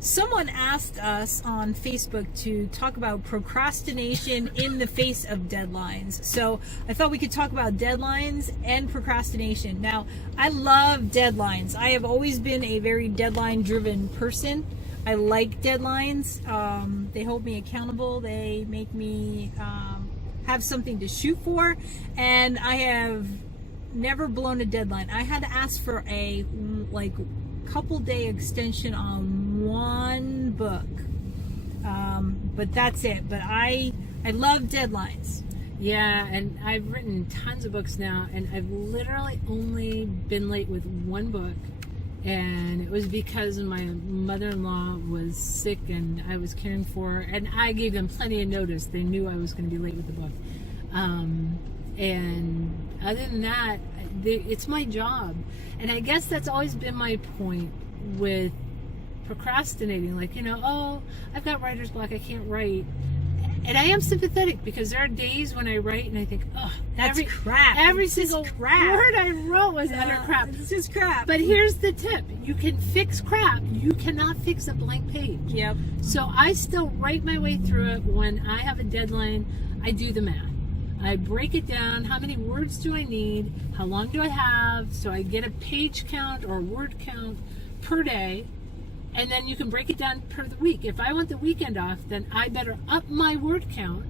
Someone asked us on Facebook to talk about procrastination in the face of deadlines. So I thought we could talk about deadlines and procrastination. Now, I love deadlines. I have always been a very deadline-driven person. I like deadlines. They hold me accountable. They make me have something to shoot for. And I have never blown a deadline. I had to ask for a couple day extension on one book, but that's it. But I love deadlines. Yeah, and I've written tons of books now, and I've literally only been late with one book, and it was because my mother-in-law was sick and I was caring for her, and I gave them plenty of notice. They knew I was going to be late with the book, and other than that, it's my job. And I guess that's always been my point with procrastinating. Like, oh, I've got writer's block, I can't write. And I am sympathetic because there are days when I write and I think, oh, that's crap. Every single word I wrote was utter crap. It's just crap. But here's the tip. You can fix crap. You cannot fix a blank page. Yep. So I still write my way through it. When I have a deadline, I do the math. I break it down. How many words do I need? How long do I have? So I get a page count or a word count per day. And then you can break it down per the week. If I want the weekend off, then I better up my word count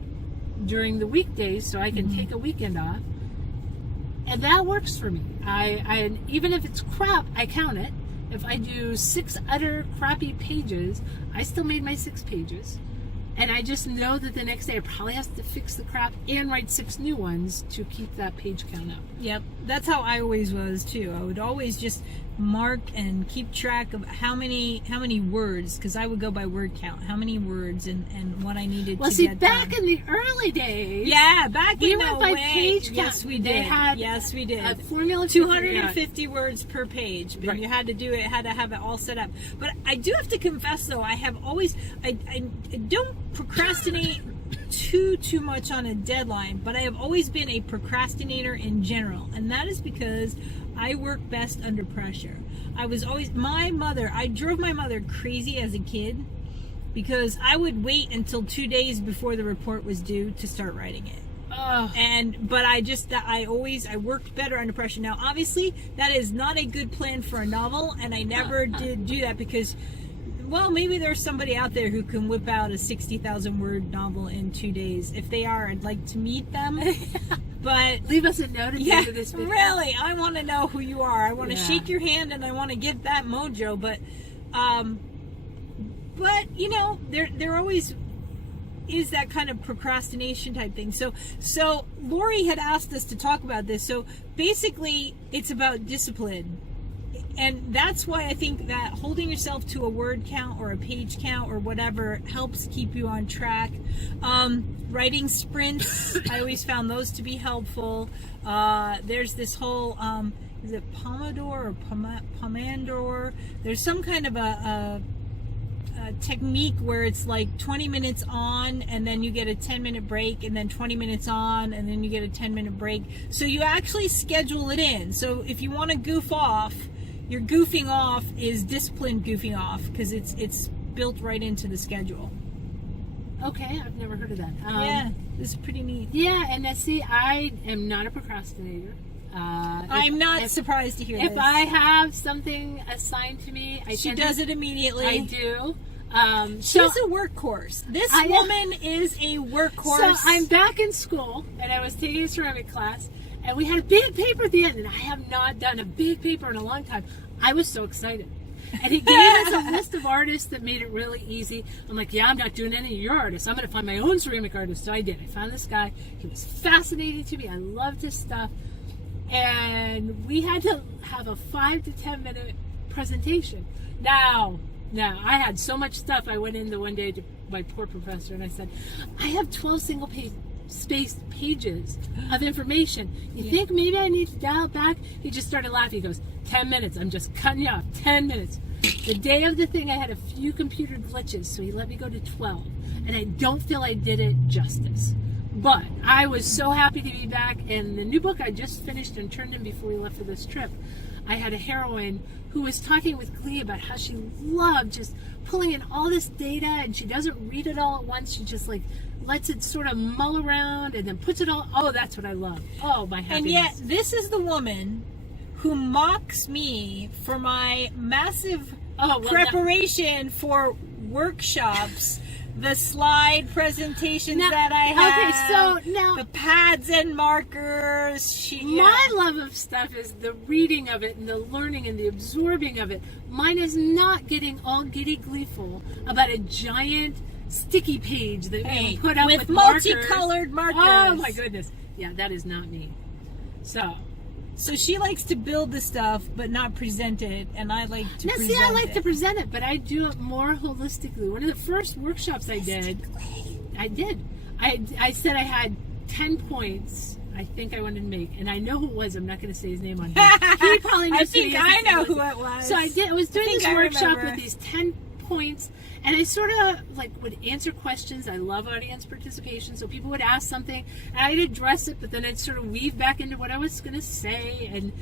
during the weekdays so I can take a weekend off. And that works for me. I even if it's crap, I count it. If I do 6 utter crappy pages, I still made my 6 pages. And I just know that the next day I probably have to fix the crap and write 6 new ones to keep that page count up. Yep, that's how I always was too. I would always just mark and keep track of how many words, because I would go by word count, how many words and what I needed to get back done. in the early days. Yeah, back we in went the by way. page count. Yes, we did. Yes, we did. A formula 250 words per page, but right. You had to do it. Had to have it all set up. But I do have to confess, though, I have always I don't procrastinate too much on a deadline, but I have always been a procrastinator in general, and that is because I work best under pressure. I drove my mother crazy as a kid because I would wait until 2 days before the report was due to start writing it. But I worked better under pressure. Now, obviously, that is not a good plan for a novel, and I never did do that because, well, maybe there's somebody out there who can whip out a 60,000 word novel in 2 days. If they are, I'd like to meet them. But leave us a note at the end of this video. Really, I want to know who you are. I want to shake your hand and I want to get that mojo. But there always is that kind of procrastination type thing. So Lori had asked us to talk about this. So basically, it's about discipline. And that's why I think that holding yourself to a word count or a page count or whatever helps keep you on track. Writing sprints, I always found those to be helpful. There's this whole, is it Pomodoro or Pomandor? There's some kind of a technique where it's like 20 minutes on and then you get a 10-minute break, and then 20 minutes on and then you get a 10-minute break. So you actually schedule it in. So if you want to goof off, your goofing off is disciplined goofing off because it's built right into the schedule. Okay, I've never heard of that. Yeah, this is pretty neat. Yeah, and see, I am not a procrastinator. I'm not surprised to hear if this. I have something assigned to me, she does it immediately. I do. She's a workhorse. This woman is a workhorse. So I'm back in school, and I was taking a ceramic class, and we had a big paper at the end, and I have not done a big paper in a long time. I was so excited. And he gave us a list of artists that made it really easy. I'm like, yeah, I'm not doing any of your artists. I'm going to find my own ceramic artist. So I did. I found this guy. He was fascinating to me. I loved his stuff. And we had to have a 5 to 10 minute presentation. Now, I had so much stuff. I went in the one day to my poor professor and I said, I have 12 single spaced pages of information. You think maybe I need to dial back? He just started laughing. He goes, 10 minutes. I'm just cutting you off. 10 minutes. The day of the thing, I had a few computer glitches, so he let me go to 12. And I don't feel I did it justice. But I was so happy to be back. And the new book I just finished and turned in before we left for this trip, I had a heroine who was talking with glee about how she loved just pulling in all this data, and she doesn't read it all at once. She just like lets it sort of mull around and then puts it all. Oh, that's what I love. Oh, my happiness. And yet, this is the woman who mocks me for my massive preparation for workshops, the slide presentations that I have. Okay, so now the pads and markers. My love of stuff is the reading of it and the learning and the absorbing of it. Mine is not getting all giddy gleeful about a giant sticky page that we put up with multicolored markers. Oh my goodness. Yeah, that is not me. So she likes to build the stuff but not present it, and I like to present it. I like to present it, but I do it more holistically. One of the first workshops I did. I said I had 10 points I think I wanted to make, and I know who it was. I'm not going to say his name on here. He probably knows. I think I know who it was. So I was doing this workshop with these 10 points, and I sort of like would answer questions. I love audience participation, so people would ask something, and I'd address it, but then I'd sort of weave back into what I was going to say, and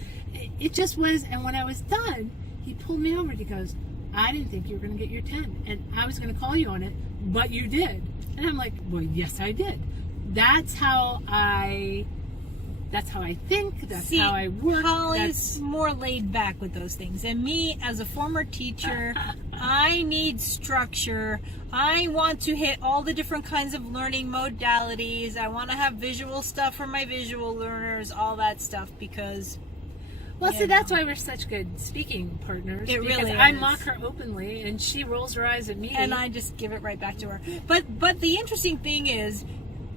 it just was. And when I was done, he pulled me over and he goes, "I didn't think you were going to get your 10, and I was going to call you on it, but you did." And I'm like, "Well, yes, I did." That's how I think. That's how I work. Holly's more laid back with those things. And me, as a former teacher, I need structure. I want to hit all the different kinds of learning modalities. I want to have visual stuff for my visual learners, all that stuff, because... Well, see, that's why we're such good speaking partners. It really is. I mock her openly, and she rolls her eyes at me. And I just give it right back to her. But the interesting thing is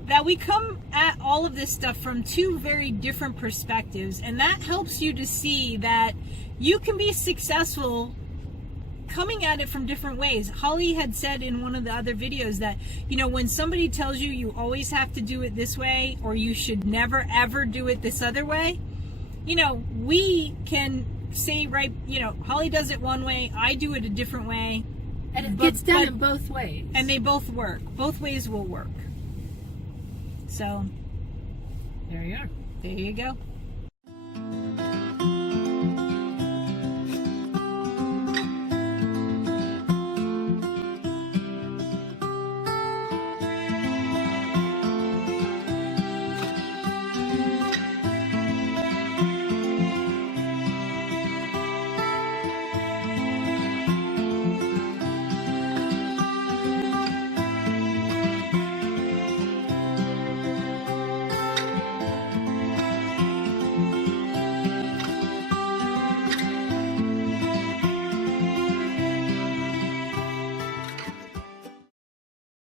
that we come at all of this stuff from two very different perspectives, and that helps you to see that you can be successful coming at it from different ways. Holly had said in one of the other videos that, you know, when somebody tells you you always have to do it this way, or you should never ever do it this other way, you know, we can say, right, you know, Holly does it one way, I do it a different way. And it gets done in both ways. And they both work. Both ways will work. So, there you are. There you go.